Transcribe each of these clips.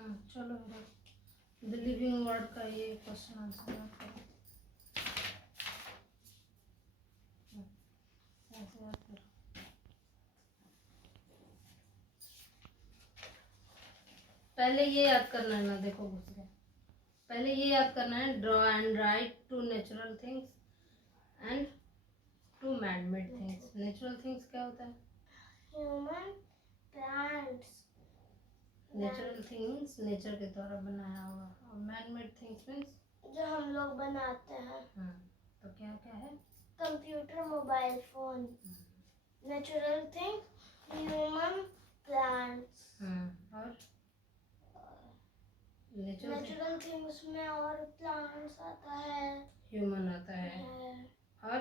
चलो the living word का ये क्वेश्चन आंसर याद करो। ऐसे याद करो। पहले ये याद करना है ना, देखो घुस गया। पहले ये याद करना है, draw and write two natural things and two man made things. Natural things क्या होता है? Human, plants. Natural things nature के द्वारा बनाया हुआ, और मैन मेड थिंग्स मीन्स जो हम लोग बनाते हैं। तो क्या क्या है? Computer, mobile phone. Natural things, human, plants. और नेचुरल थिंग्स में और प्लांट्स आता है, ह्यूमन आता है, और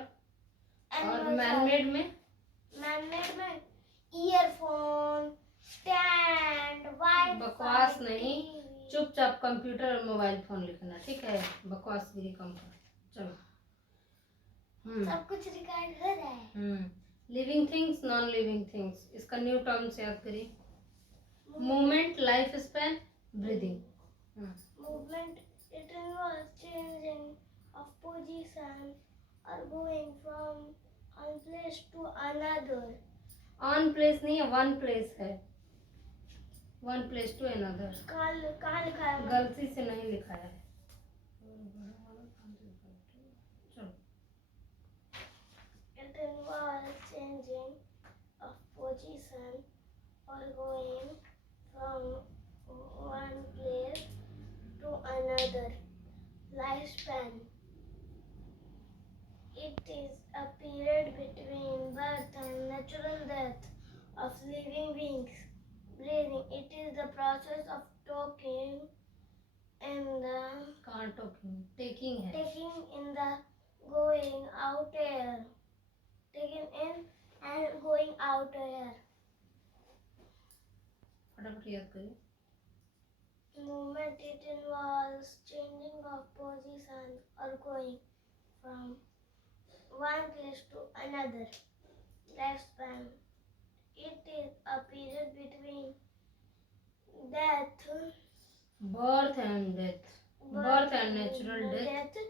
animals मैनमेड में? मैनमेड में ईयरफोन, स्टैंड, वाईफाई। बकवास नहीं, चुपचाप कंप्यूटर और मोबाइल फोन लिखना, ठीक है? बकवास गिरी कम कर। चलो सब कुछ रिकॉर्ड हो रहा है। Living things, non living things, इसका न्यू टर्म्स याद करिए। Movement, life span, breathing. Movement, it involves changing of position or going from one place to another. On place नहीं है, वन प्लेस है। One place to another. कहाँ लिखा है? गलती से नहीं लिखा है। चलो। It involves changing of position or going from one place to another. Lifespan, it is a period between birth and natural death of living beings. Breathing, it is the process of talking in the taking है, taking in the going out air. Taking in and going out air. फटाफट याद करिए। Movement, it involves changing of position or going from one place to another. Lifespan, it is a period between death, birth and death, birth and natural death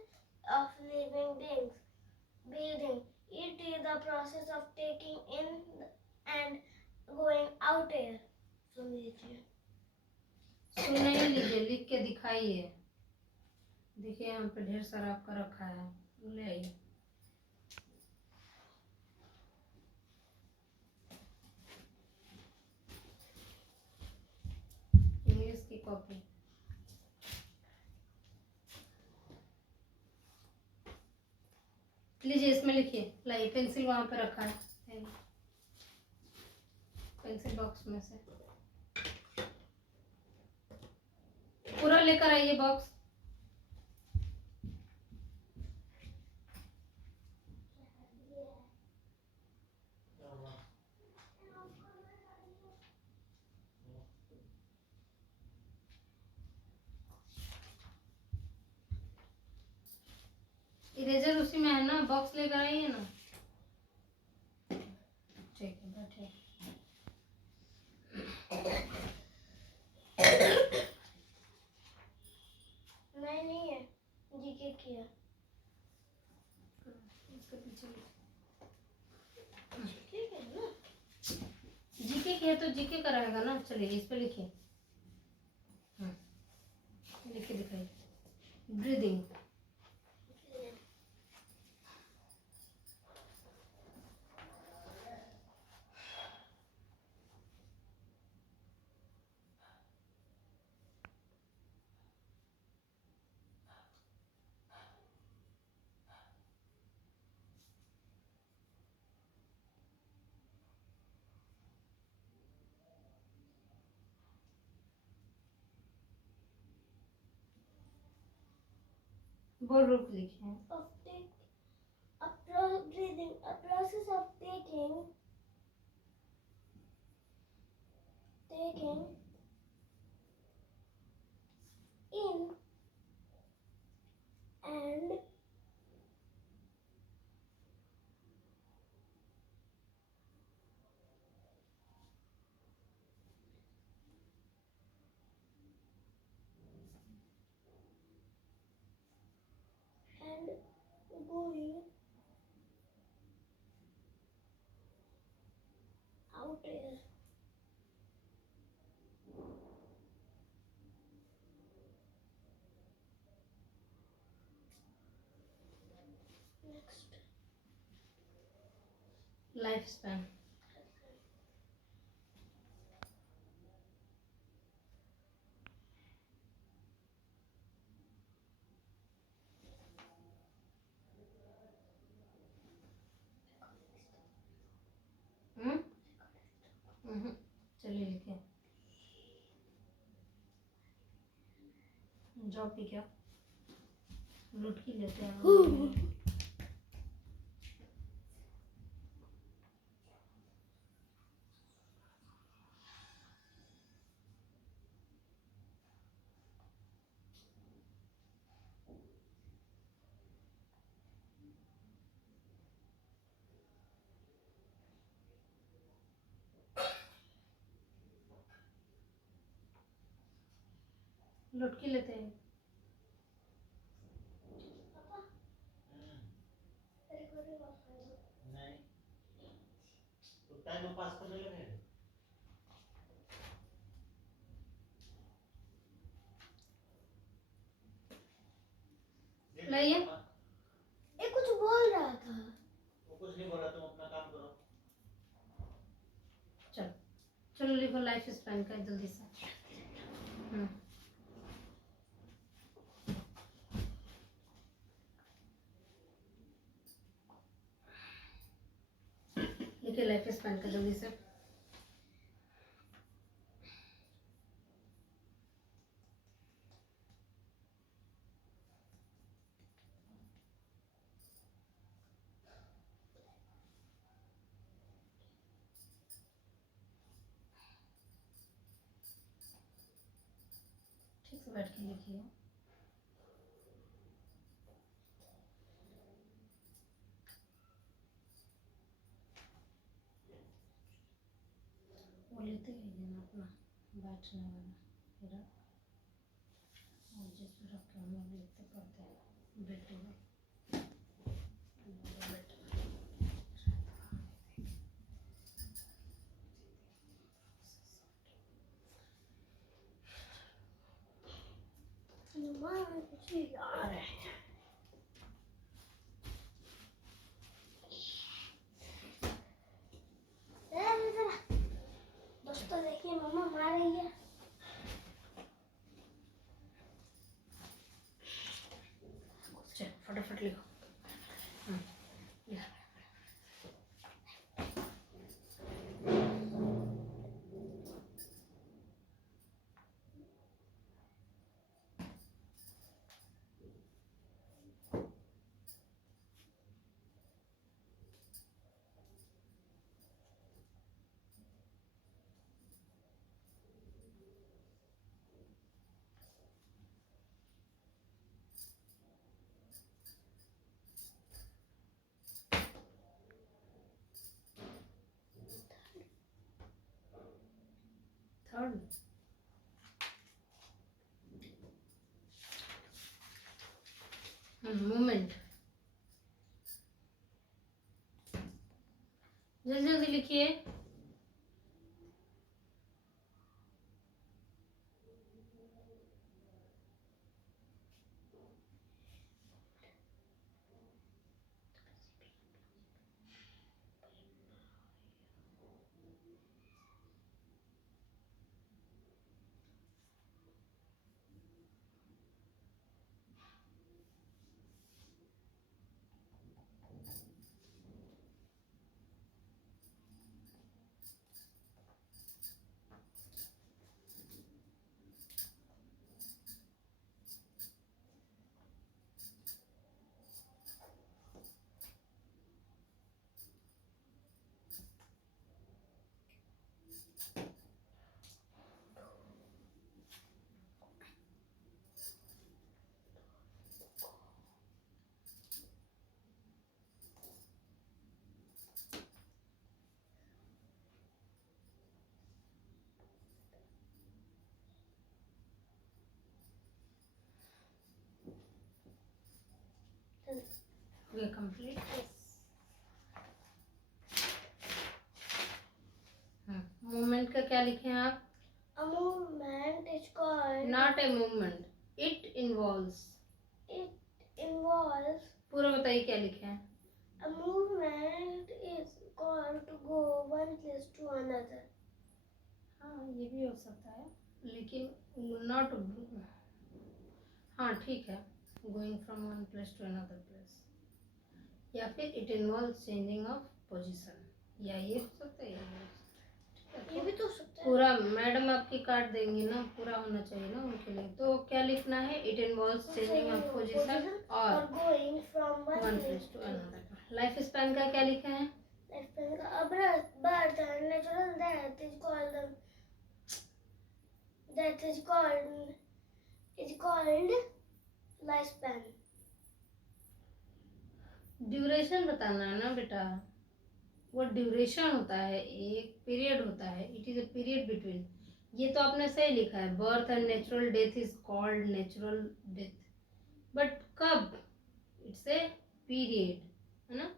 of living beings. Breathing, it is the process of taking in and going out air. सुन लीजिए। सुन नहीं लीजिए, लिख के दिखाइए। देखिए यहाँ पे ढेर सारा आपका रखा है, ले आइए। इंग्लिश की कॉपी लीजिए, इसमें लिखिए। लाइए, पेंसिल वहां पे रखा है, पेंसिल बॉक्स में से पूरा लेकर आइए बॉक्स। इरेजर उसी में है ना, बॉक्स लेकर आइए ना। ठीक है, बैठे। नहीं है, जीके किया। इसके पीछे ठीक है ना? जीके किया तो जीके का रहेगा ना। चलिए इस पे लिखिए, लिख के दिखाइए। ब्रीदिंग, बोल रूप लिखिए। Breathing, a process of taking in and life span. चलिए लिखिए. जॉब की क्या लुटकी लेते हैं. लुटकी लेते हैं. नहीं तो टाइम पास करने लगे. लाइए. ये कुछ बोल रहा था. वो कुछ नहीं बोला, तुम अपना काम करो. चलो चलो लिखो लाइफ स्पैन का जल्दी से. लिखिए लाइफ स्पैन का जल्दी से. ठीक से बैठ के लिखिए. वो लेते ही ना अपना बैठने वाला फिर जिस पर रख के हम लोग लिखते पढ़ते हैं बेटे को. कुछ यार है. दोस्तों देखिए मम्मा मार रही है. चल फटाफट लिखो. Third movement. जल्दी जल्दी लिखिए. We are complete. मूवमेंट का क्या लिखे हैं आप? A movement is called. Not a movement. It involves. It involves. पूरा बताइए क्या लिखे हैं? A movement is called to go one place to another. हाँ ये भी हो सकता है, लेकिन नॉट, हाँ ठीक है, going from one place to another place, या फिर it involve changing of position, या ये हो सकता है, ये भी हो सकता है। ये भी तो हो सकता है। पूरा मैडम आपकी काट देंगी ना, पूरा होना चाहिए ना उनके लिए, तो क्या लिखना है, it involve changing of position और और going from one one place place to to another. Life span का क्या लिखा है, lifespan का अब birth and natural death is called lifespan. Duration बताना है ना बेटा, वो ड्यूरेशन होता है, एक पीरियड होता है, it is a period between, ये तो आपने सही लिखा है, birth and natural death is called natural death, but कब, इट्स ए पीरियड, है ना,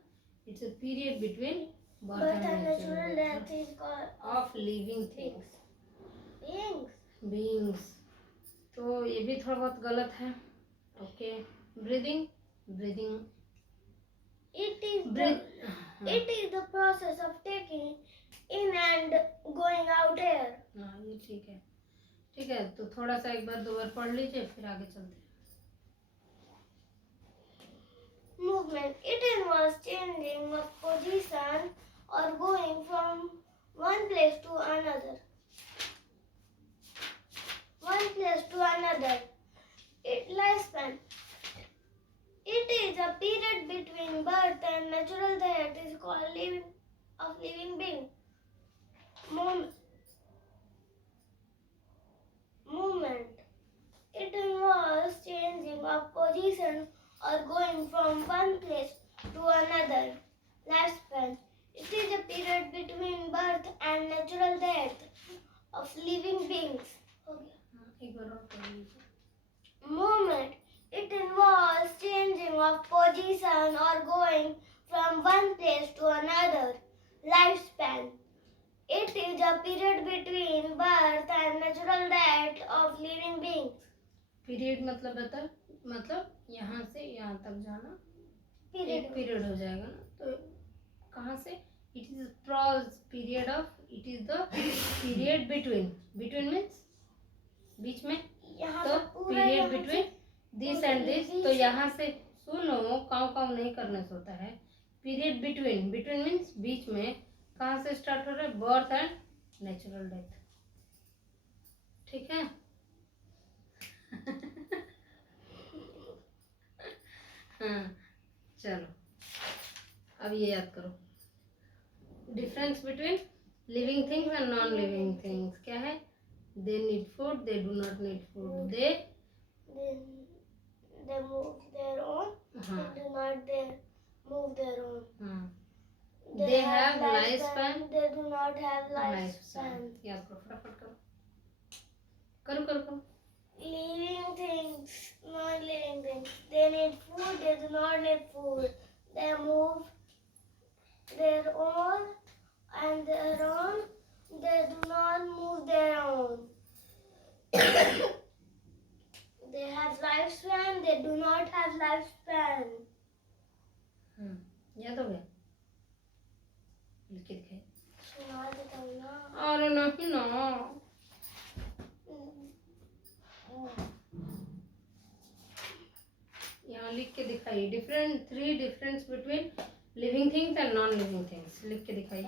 it's a period between Birth and natural death is called of living things, beings. Beings, तो ये भी थोड़ा बहुत गलत है। Okay, breathing, breathing, It is the process of taking in and going out air. हाँ ये ठीक है, ठीक है, तो थोड़ा सा एक बार दो बार पढ़ लीजिए, फिर आगे चलते हैं। Movement. It involves changing of position or going from one place to another. Lifespan. It is a period between birth and natural death is called living being. Movement. It involves changing of position or going from one place to another. Lifespan. It is a period between birth and natural death of living beings. एक बार और पढ़ लीजिए। Movement. It involves changing of position or going from one place to another. Lifespan. It is a period between birth and natural death of living beings. Period मतलब बता, मतलब यहाँ से यहाँ तक जाना एक पीरियड हो जाएगा ना, तो कहाँ से, it is prose period of, it is the period between, between means बीच में, तो period between this and this, तो यहाँ से सुनो, काउ काउ नहीं करने से होता है, पीरियड बिटवीन, बिटवीन मीन्स बीच में, कहाँ से स्टार्ट हो रहा है, बर्थ एंड नेचुरल डेथ, ठीक है। हाँ चलो, अब ये याद करो, difference between living things and non living things क्या है, they need food, they do not need food, they move their own, हाँ they do not they move their own. हाँ, they have lifespan, they do not have lifespan, lifespan. याद करो, फटाफट करो, करो करो करो। Living things, non-living things, they need food, they do not need food, they move their own and their own, they do not move their own. They have lifespan, they do not have lifespan. याद हो गया, लिख के दिखाइए। सुना देता हूँ ना। अरे नहीं ना, यहाँ लिख के दिखाइए, different, three difference between living things and non living things, लिख के दिखाइए।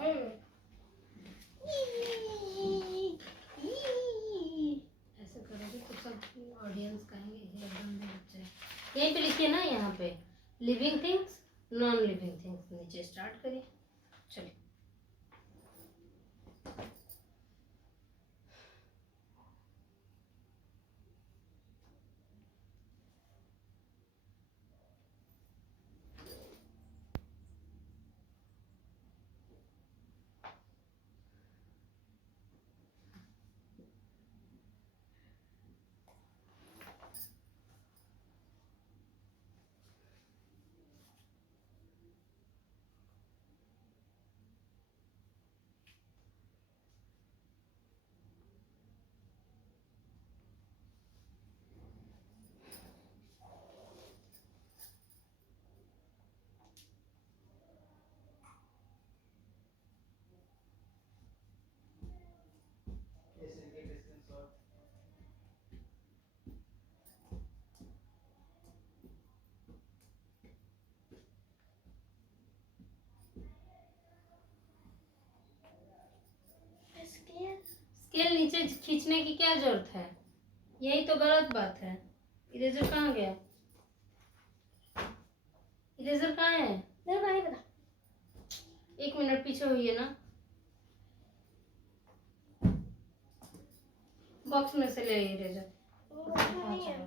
ऐसे करोगे तो सब ऑडियंस कहेंगे ये गंदे बच्चे हैं। यहीं पे लिखिए ना, यहाँ पे living things, non living things, नीचे स्टार्ट करिए, चलिए। स्केल नीचे खींचने की क्या जरूरत है? यही तो गलत बात है। इरेजर कहाँ गया? इरेजर कहाँ है? मेरे को नहीं पता। 1 मिनट पीछे हुई है ना। बॉक्स में से ले इरेजर। बॉक्स में नहीं है।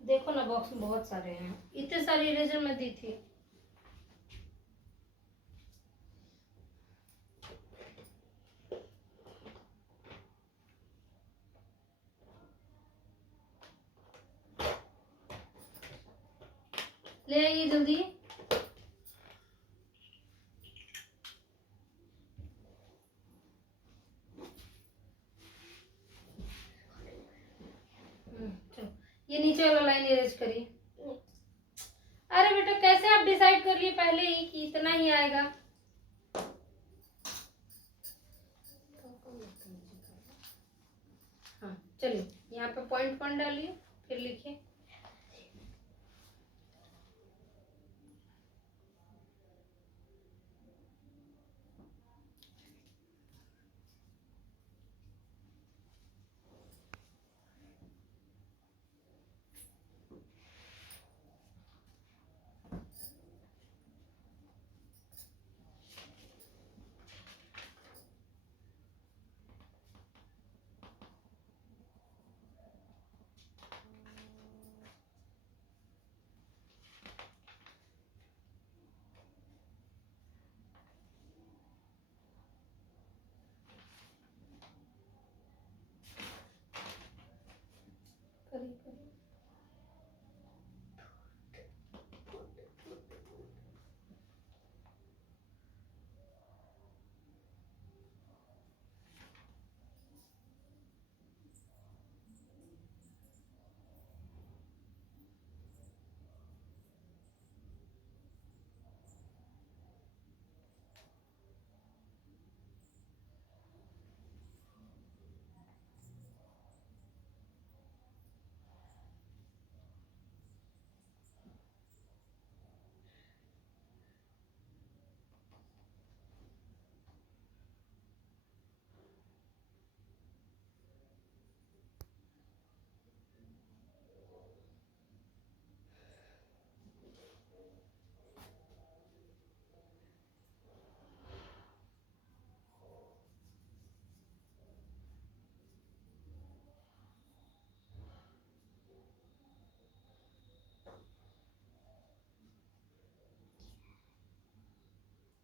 देखो ना, बॉक्स में बहुत सारे हैं। इतने सारे इरेजर मैं दी थी। ले आइए जल्दी। चलो, ये नीचे वाला लाइन इरेज करिए। अरे बेटा, कैसे आप डिसाइड कर लिए पहले ही कि इतना ही आएगा? हाँ चलिए, यहाँ पे पॉइंट पॉइंट डालिए, फिर लिखिए। करिए करिए।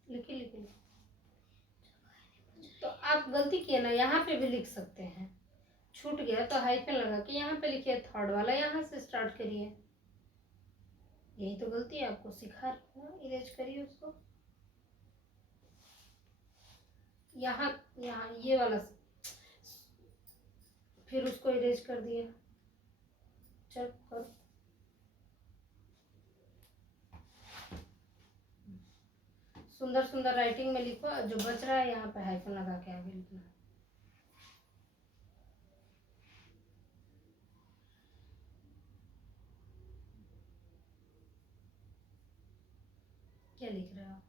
लिखिए लिखिए लिखिए। तो आप गलती किए ना, यहाँ पे भी लिख सकते हैं। छूट गया तो हाइफन लगा के यहाँ पे लिखिए, थर्ड वाला यहाँ से स्टार्ट करिए। यही तो गलती है, आपको सिखा रही हूँ। इरेज करिए उसको। यहाँ यहाँ ये वाला, फिर उसको इरेज कर दिया। चल करो। सुंदर सुंदर राइटिंग में लिखो, जो बच रहा है यहाँ पे हाइफन लगा के आगे लिखना। क्या लिख रहे हो?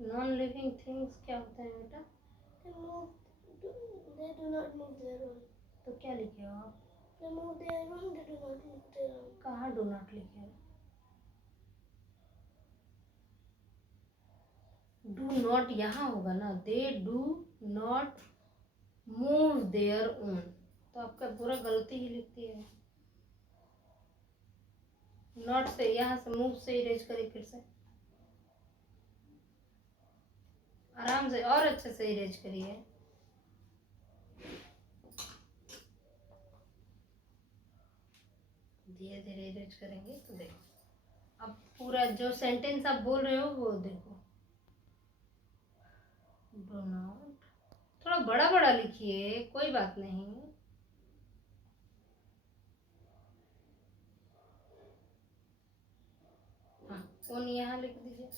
नॉन लिविंग थिंग्स क्या होता है बेटा? They do not move their own. तो क्या लिखे हो आप? They move their own, they do not move their own. कहाँ डू नॉट लिखे हो? डू नॉट यहाँ होगा ना। They do not move their own, तो आपका पूरा गलती ही लिखती है। नॉट से यहाँ से मूव से इरेज करिए, फिर से आराम से और अच्छे से इरेज करिए। धीरे धीरे इरेज करेंगे तो देखो, अब पूरा जो सेंटेंस आप बोल रहे हो वो देखो। डू नॉट, थोड़ा बड़ा बड़ा लिखिए, कोई बात नहीं। हाँ, ओन यहाँ लिख दीजिए।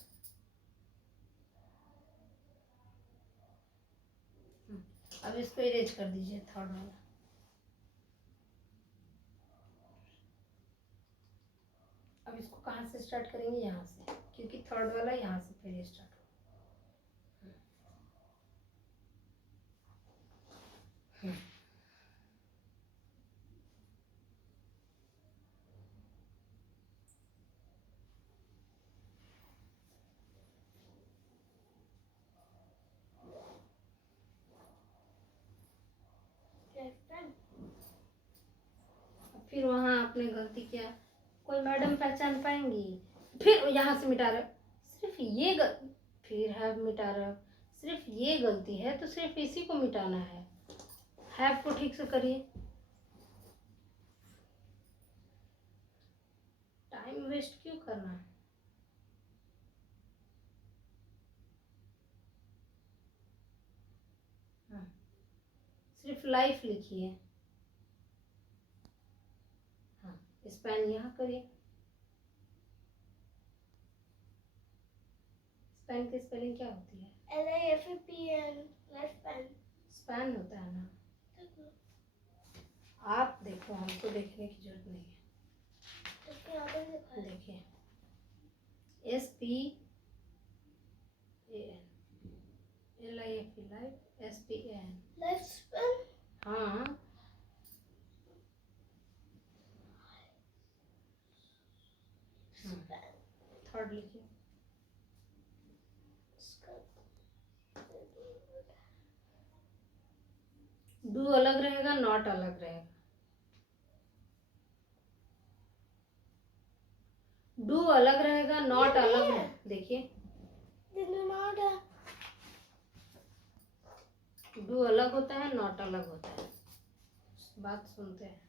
अब इसको इरेज कर दीजिए, थर्ड वाला। अब इसको कहाँ से स्टार्ट करेंगे? यहाँ से, क्योंकि थर्ड वाला यहाँ से फिर स्टार्ट हो। Left hand. फिर वहाँ आपने गलती किया, कोई मैडम पहचान पाएंगी? फिर यहाँ से मिटा रहे, सिर्फ ये फिर हैव मिटा रहे हो, सिर्फ ये गलती है तो सिर्फ इसी को मिटाना है। हैव को ठीक से करिए। टाइम वेस्ट क्यों करना है? सिर्फ लाइफ लिखिए। हाँ, स्पैन यहाँ करिए। स्पैन की स्पेलिंग क्या होती है? LIFEPN. Left hand. स्पैन होता है ना। आप देखो, हमको देखने की जरूरत नहीं है। तो यहाँ पे लिखा है। देखिए, SPAN, LIFE life, SPAN। Left span. हाँ, Span. थर्ड लिखिए। डू अलग रहेगा, नॉट अलग रहेगा। डू अलग रहेगा, नॉट अलग रहेगा। देखिए, This is not a. Do अलग होता है, नॉट अलग होता है। बात सुनते हैं।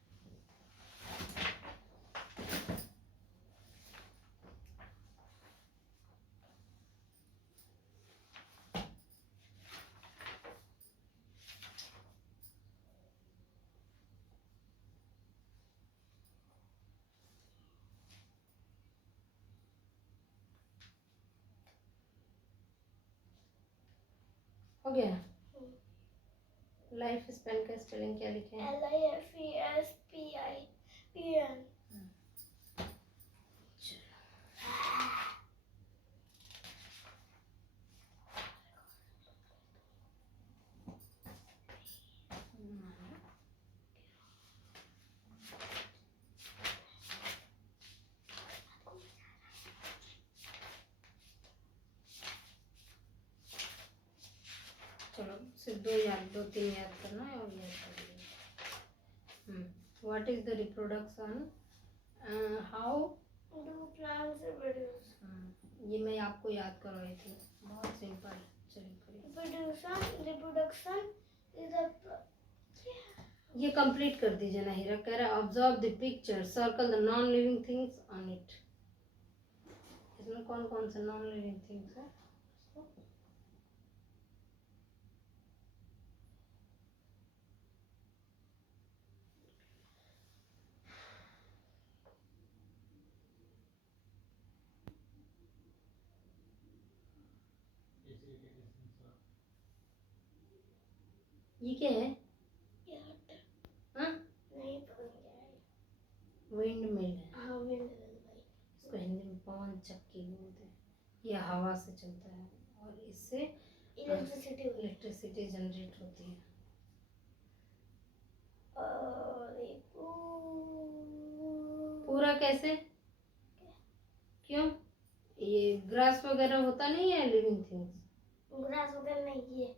हो गया। लाइफ स्पैन का स्पेलिंग क्या लिखे हैं? LIFESPIPN. चलो, सिर्फ दो तीन याद करना है और याद कर लीजिए। What is the reproduction? How Do plants reproduce? ये मैं आपको याद करवाई थी, बहुत सिंपल। चलिए करिए। Reproduction is a. ये कंप्लीट कर दीजिए ना। हीरा कह रहा है observe the picture, circle the non living things on it. इसमें कौन कौन से नॉन लिविंग थिंग्स है? ये क्या है? हाँ, नहीं पता क्या है। विंड मिल है। हाँ, wind mill भाई। इसको हिंदी में पवन चक्की बोलते हैं। ये हवा से चलता है और इससे इलेक्ट्रिसिटी जनरेट होती है। पूरा कैसे? क्यों? ये ग्रास वगैरह होता नहीं है लिविंग थिंग्स। ग्रास वगैरह नहीं है।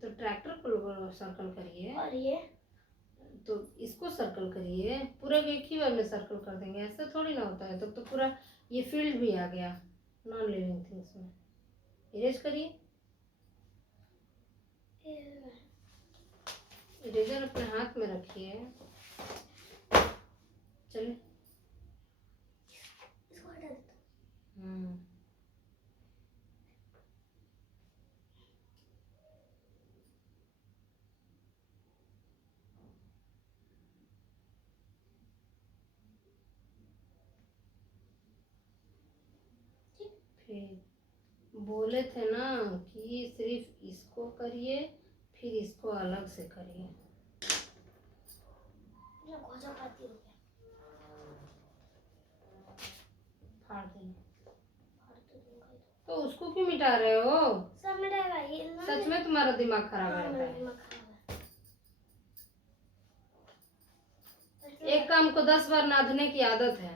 तो ट्रैक्टर को सर्कल करिए, और ये तो इसको सर्कल करिए। पूरा एक ही बार में सर्कल कर देंगे, ऐसा थोड़ी ना होता है। तो पूरा ये फील्ड भी आ गया नॉन लिविंग थिंग्स में। इरेज करिए। इरेजर अपने हाथ में रखिए। चलिए। इसको हटा देता हूँ। फिर बोले थे ना कि सिर्फ इसको करिए, फिर इसको अलग से करिए। मैं खोजा पाती हूँ क्या? फाड़ देंगे। फाड़ तो दूंगा ही। तो उसको क्यों मिटा रहे हो? सब मिटाएगा ये ना। सच में तुम्हारा दिमाग खराब हाँ, रहता मेरा है। दिमाग खराब है। एक काम को 10 बार नादने की आदत है।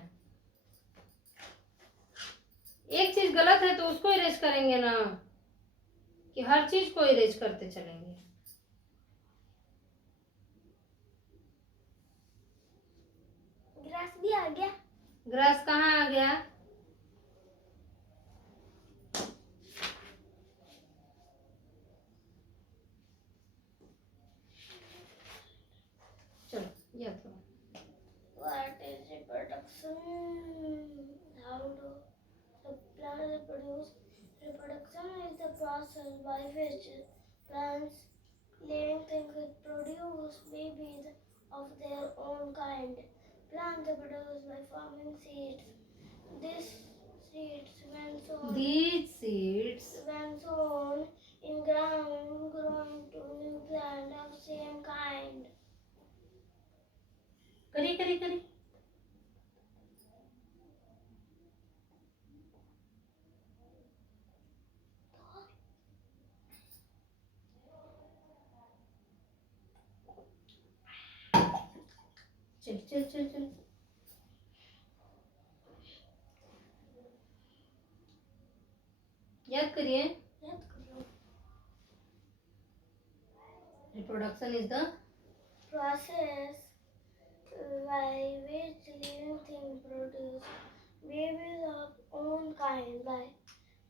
एक चीज गलत है तो उसको इरेज करेंगे ना, कि हर चीज को इरेज करते चलेंगे। ग्रास भी आ गया। ग्रास कहाँ आ गया? चलो ये तो What is reproduction? How do the plants reproduce? Reproduction is the process by which plants, living things, produce babies of their own kind. Plants reproduce by forming seeds. These seeds, these seeds when sown in ground, grow into new plant of same kind. करिए करिए करिए। चल चल चल चल। याद करिए। Reproduction is the Process by which living things produce babies of own kind, like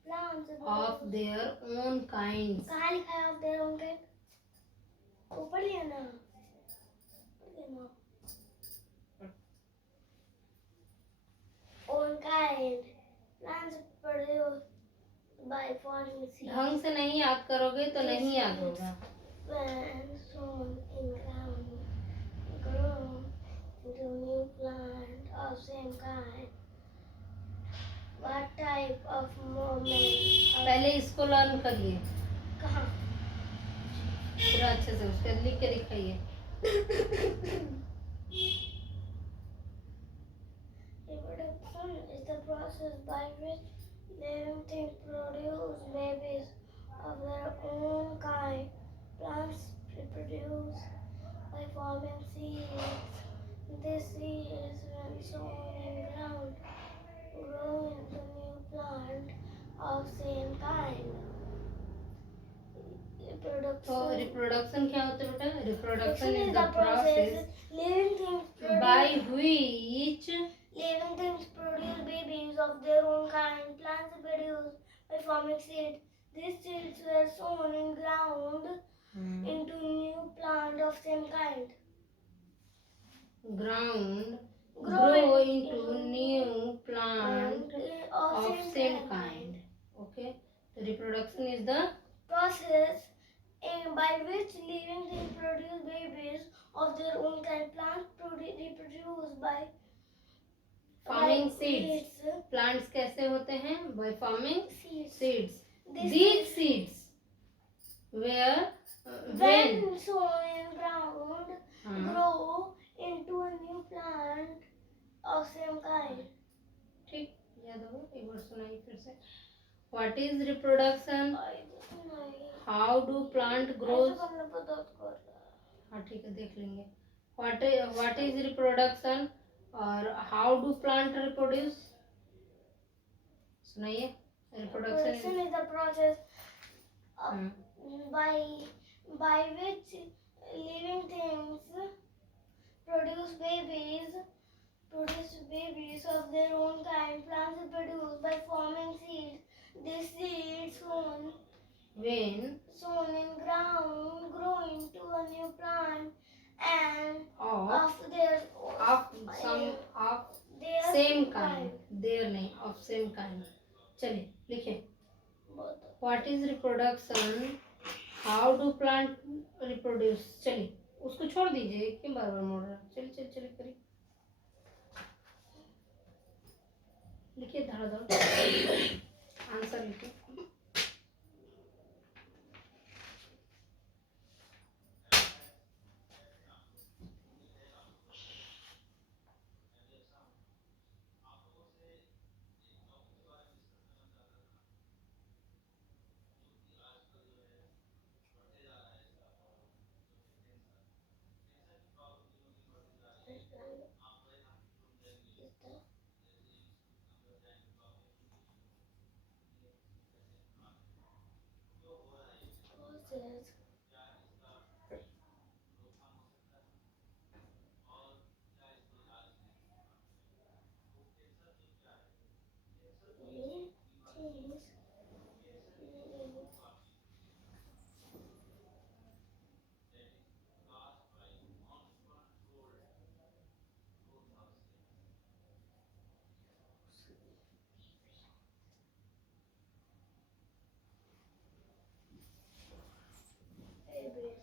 plants of their own kinds. कहाँ लिखा है of their own kind? ऊपर लिया ना, own kind. Plants produce by forming seeds. ढंग से नहीं याद करोगे तो नहीं याद होगा। When sown in ground, grow into new plant of same kind. What type of movement? पहले इसको लर्न करिए, कहाँ? पूरा अच्छे से उसके लिख के दिखाइए। Reproduction is the process by which living things produce babies of their own kind. Plants reproduce by forming seeds. These seeds, when sown in ground, grow into new plant of same kind. तो reproduction क्या होता है बेटा? Reproduction Reproduction is is the the process process living things produce. by which Living things produce babies of their own kind. Plants produce by forming seeds. These seeds were sown in ground into new plant of same kind. ground Grow grow into into new plant of of same kind. Okay, the reproduction is the process by which living things produce babies of their own kind. Plants reproduce by forming seeds. Plants कैसे होते हैं? By forming seeds. seeds. These seeds where when sown in ground, हाँ, grow into a new plant of same kind. ठीक याद हो? एक बार सुनाइए फिर से। What is reproduction? How do plant grows? हाँ ठीक है, देख लेंगे। What is reproduction और how do plant reproduce? सुनाइए। Reproduction is the process by which living things produce babies of their own kind. Plants produce by forming seeds. These seeds when sown in ground grow into a new plant and of their some of their same kind. Their नहीं, of same kind. चलिए लिखिए। What is reproduction? How do plant reproduce? चलिए उसको छोड़ दीजिए, क्यों बार बार मोड़ रहा? चलिए चलिए चलिए करिए, लिखिए धड़ाधड़ आंसर लिखिए। says it is a bit.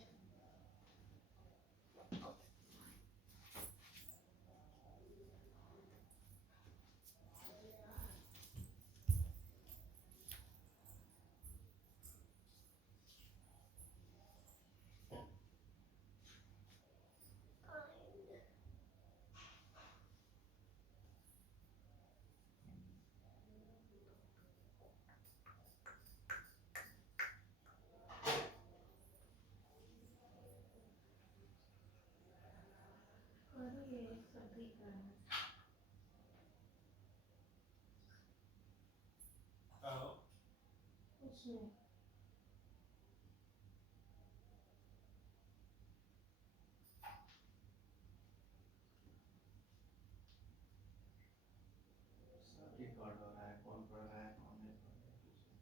अरे ये सब दिख रहा है। कुछ नहीं। सब रिकॉर्ड हो रहा है, कौन पढ़ रहा है कौन नहीं पढ़ रहा है कुछ नहीं।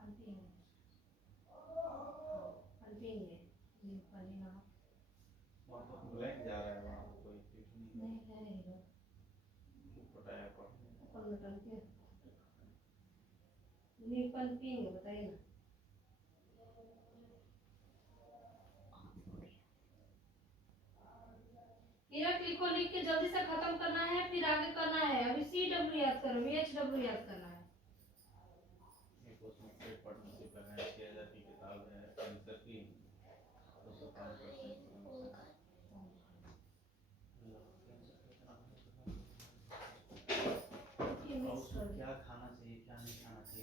आंटी है। आंटी है। ये वाली ना। वहाँ तो ब्लैक जा रहा है, वहाँ तो कोई फिट नहीं है। नहीं है इधर। पटाया पढ़ने कौन बटन के? नीपन पिएंगे बताइए ना। इरक लिखो, लिख के जल्दी से खत्म करना है, फिर आगे करना है। अभी CW याद करो, VHW याद करना है। एक उसमें से पढ़ने से पहले 6000 की किताब है आंसर की, 205% ये और मिक्स उसको कर दो। क्या खाना